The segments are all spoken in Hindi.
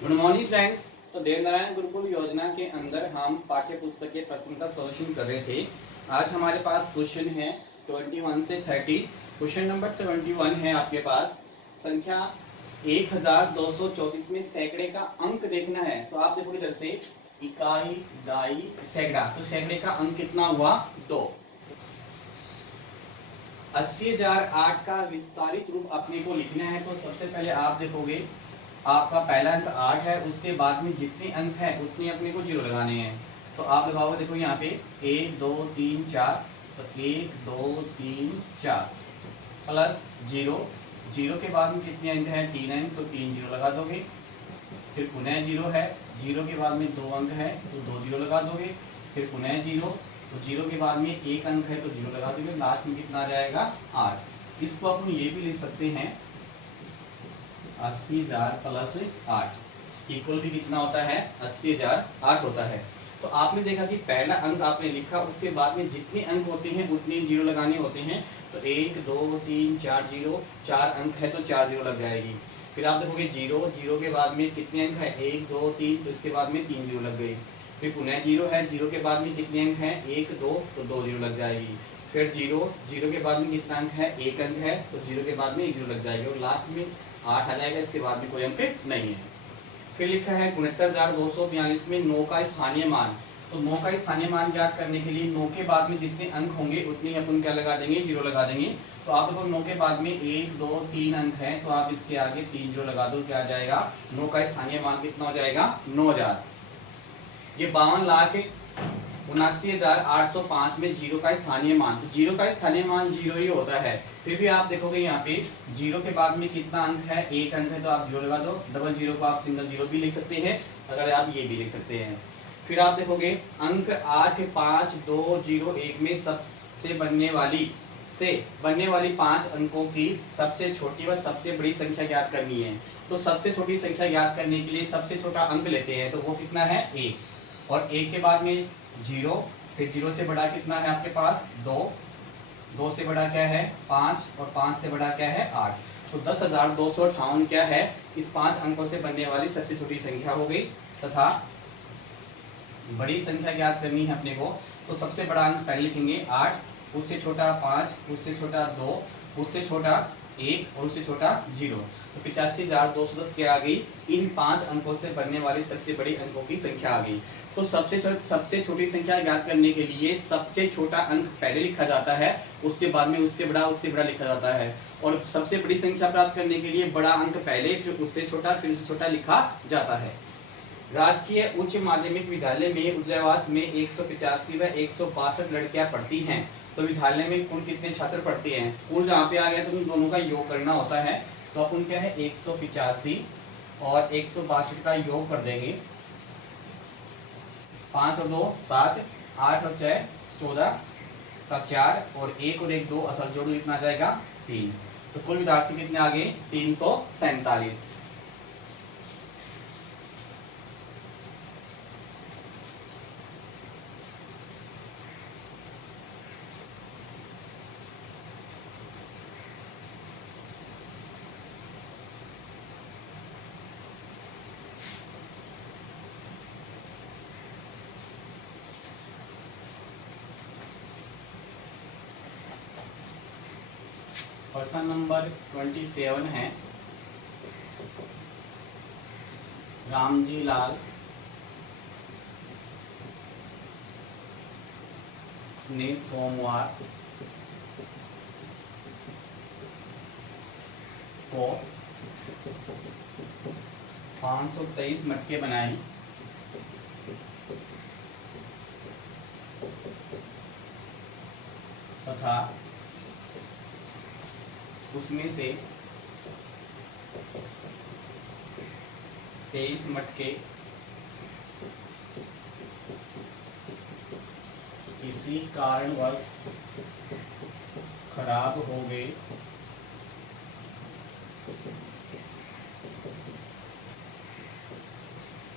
Good morning friends. तो देवनारायण गुरुकुल योजना के अंदर हम पाठ्य पुस्तक के प्रश्न का सॉल्यूशन कर रहे थे। आज हमारे पास क्वेश्चन है 21 से 30। क्वेश्चन नंबर 21 है आपके पास, संख्या 1224 में सैकड़े का अंक देखना है। तो आप देखोगे इधर से इकाई, दाई, सैकड़ा, तो सैकड़े का अंक कितना हुआ? 2। 80,008 का विस्तारित रूप अपने को लिखना है। तो सबसे पहले आप देखोगे आपका पहला अंक 8 है, उसके बाद में जितने अंक हैं उतने अपने को जीरो लगाने हैं। तो आप लगाओगे, देखो यहाँ पे 1 2 3 4, तो 1 2 3 4 प्लस जीरो। जीरो के बाद में कितने अंक हैं? 3 अंक, तो 3 जीरो लगा दोगे। फिर पुनः जीरो है, जीरो के बाद में 2 अंक है तो 2 जीरो लगा दोगे। फिर पुनः जीरो, तो जीरो के बाद में 1 अंक है तो जीरो लगा दोगे। लास्ट में कितना आ जाएगा? 8। इसको अपन ये भी लिख सकते हैं 80,000 प्लस 8 इक्वल भी कितना होता है? 80,008 होता है। तो आपने देखा कि पहला अंक आपने लिखा, उसके बाद में जितने अंक होते हैं उतने जीरो लगाने होते हैं। तो 1 2 3 4 जीरो, 4 अंक है तो 4 जीरो लग जाएगी। फिर आप देखोगे जीरो, जीरो के बाद में कितने अंक है? 1 2 3, तो इसके बाद में 3 जीरो लग गई। फिर पुनः जीरो है, जीरो के बाद में कितने अंक हैं? 1 2, तो 2 जीरो लग जाएगी। फिर जीरो, जीरो के बाद में कितना अंक है? 1 अंक है, तो जीरो के बाद में 1 जीरो लग जाएगी और लास्ट में 8 आ जाएगा। इसके बाद में कोई अंक नहीं है। फिर लिखा है 69,242 में 9 का स्थानीय मान। तो 9 का स्थानीय मान ज्ञात करने के लिए 9 के बाद में जितने अंक होंगे उतनी अपन क्या लगा देंगे? जीरो लगा देंगे। तो आप देखो 9 के बाद में 1 2 3 अंक है, तो आप इसके आगे 3 जीरो लगा दो, क्या आ जाएगा? 9 का स्थानीय मान कितना हो जाएगा? 9,000। ये 52,79,805 में जीरो का स्थानीय मान, तो जीरो का स्थानीय मान जीरो ही होता है। फिर भी आप देखोगे यहाँ पे जीरो के बाद में कितना अंक है? 1 अंक है, तो आप जीरो लगा दो। डबल जीरो को आप सिंगल जीरो भी लिख सकते हैं, अगर आप ये भी लिख सकते हैं। फिर आप देखोगे अंक 8 5 2 0 1 में सबसे बनने वाली 5 अंकों की सबसे छोटी व सबसे बड़ी संख्या ज्ञात करनी है। तो सबसे छोटी संख्या ज्ञात करने के लिए सबसे छोटा अंक लेते हैं, तो वो कितना है? 1। और 1 के बाद में जीरो, फिर जीरो से बड़ा कितना है आपके पास? 2। 2 से बड़ा क्या है? 5। और 5 से बड़ा क्या है? 8। तो 10,258 क्या है? इस 5 अंकों से बनने वाली सबसे छोटी संख्या हो गई। तथा बड़ी संख्या ज्ञात करनी है अपने को, तो सबसे बड़ा अंक पहले लिखेंगे 8, उससे छोटा 5, उससे छोटा 2, उससे छोटा 1 और उससे छोटा 0। तो 85,210 क्या आ गई? इन 5 अंकों से बनने वाली सबसे बड़ी अंकों की संख्या आ गई। तो सबसे छोटी संख्या ज्ञात करने के लिए सबसे छोटा अंक पहले लिखा जाता है, उसके बाद में उससे बड़ा लिखा जाता है। और सबसे बड़ी संख्या प्राप्त करने के लिए बड़ा अंक पहले, फिर उससे छोटा लिखा जाता है। राजकीय उच्च माध्यमिक विद्यालय में उदयवास में 185 व 162 लड़कियां पढ़ती हैं। तो विद्यालय में कुल कितने छात्र पढ़ते हैं? कुल जहाँ पे आ गया तो उन दोनों का योग करना होता है। तो अपन क्या है? 185 और 162 का योग कर देंगे। 5 और 2 7, 8 और 6 14 का 4, और 1 और 1 2 असल जोड़ कितना आ जाएगा? 3। तो कुल विद्यार्थी कितने आ गए? 347। क्वेश्चन नंबर 27 है, रामजी लाल ने सोमवार को 523 मटके बनाए। तथा उसमें से 23 मटके किसी कारणवश खराब हो गए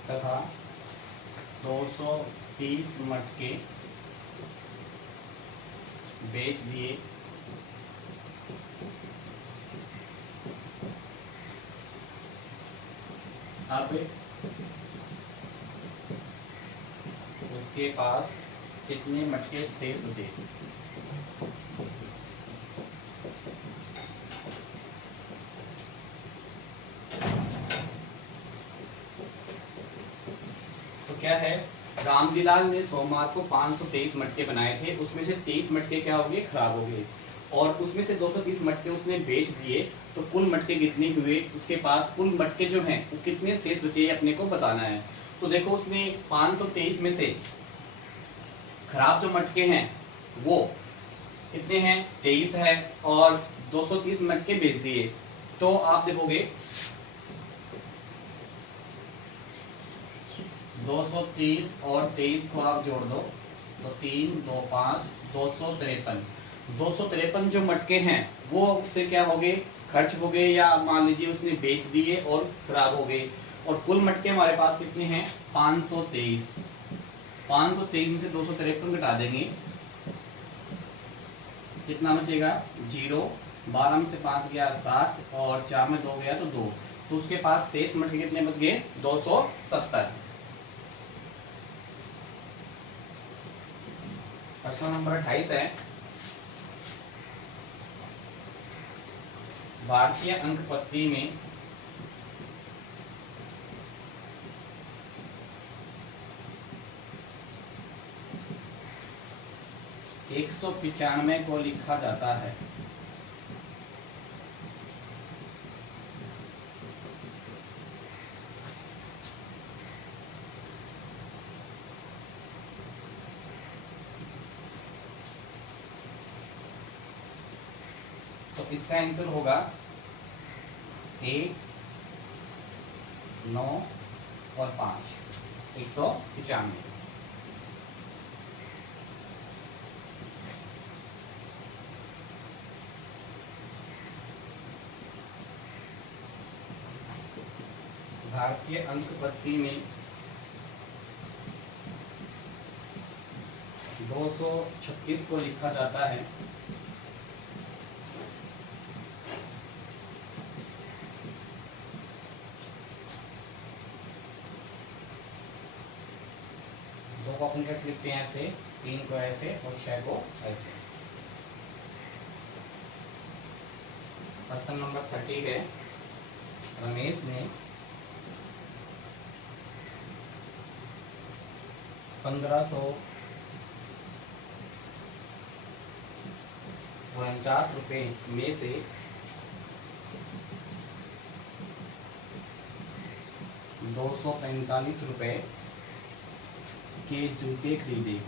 तथा 230 मटके बेच दिए। अब उसके पास कितने मटके शेष बचे। तो क्या है, रामजीलाल ने सोमवार को 523 मटके बनाए थे, उसमें से 23 मटके क्या हो गए, खराब हो गए, और उसमें से 230 मटके उसने बेच दिए। तो कुल मटके कितने हुए, उसके पास कुल मटके जो हैं वो कितने शेष बचे अपने को बताना है। तो देखो उसने 523 में से खराब जो मटके हैं वो कितने हैं, 23 है, और 230 मटके बेच दिए। तो आप देखोगे 230 और 23 को आप जोड़ दो तो 3 2 5 253। 253 जो मटके हैं वो उससे क्या हो गए, खर्च हो गए, या मान लीजिए उसने बेच दिए और खराब हो गए। और कुल मटके हमारे पास कितने हैं, 523। 523 में से 253 घटा देंगे, कितना बचेगा, 0। 12 में से 5 गया 7, और 4 में 2 गया तो 2। तो उसके पास शेष मटके कितने बच गए, 270। प्रश्न नंबर 28 है, भारतीय अंक पत्ती में एक 195 को लिखा जाता है। तो इसका आंसर होगा 1 9 और 5, 195। भारतीय अंक पत्ती में 236 को लिखा जाता है। दो को अपन कैसे लिखते हैं, ऐसे, 3 को ऐसे और 6 को ऐसे। प्रश्न नंबर 30 है, रमेश ने 1549 रुपए में से 245 रुपए के जूते खरीदे।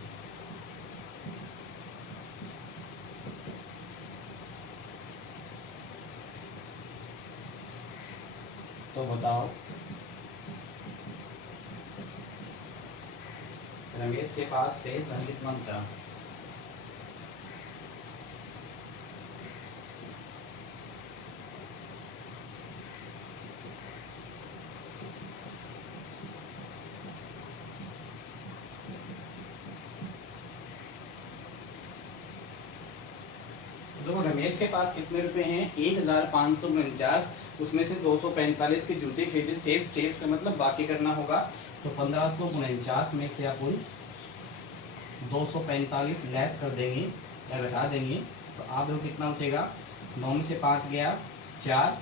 तो बताओ रमेश के पास शेष धन कितना बचा। देखो रमेश के पास कितने रुपए हैं, 1549, उसमें से 245 के जूते खरीदे। शेष का मतलब बाकी करना होगा। तो 1549 में से अपन 245 लेस कर देंगे या घटा देंगे, तो आप देखो कितना बचेगा, 9 में से 5 गया 4,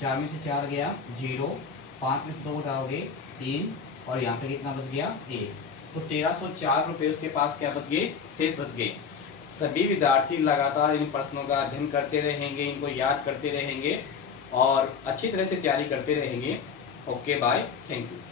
4 में से 4 गया 0, 5 में से 2 घटाओगे 3, और यहाँ पे कितना बच गया 1। तो 1304 रुपये उसके पास क्या बच गए, शेष बच गए। सभी विद्यार्थी लगातार इन प्रश्नों का अध्ययन करते रहेंगे, इनको याद करते रहेंगे और अच्छी तरह से तैयारी करते रहेंगे। Okay bye, thank you.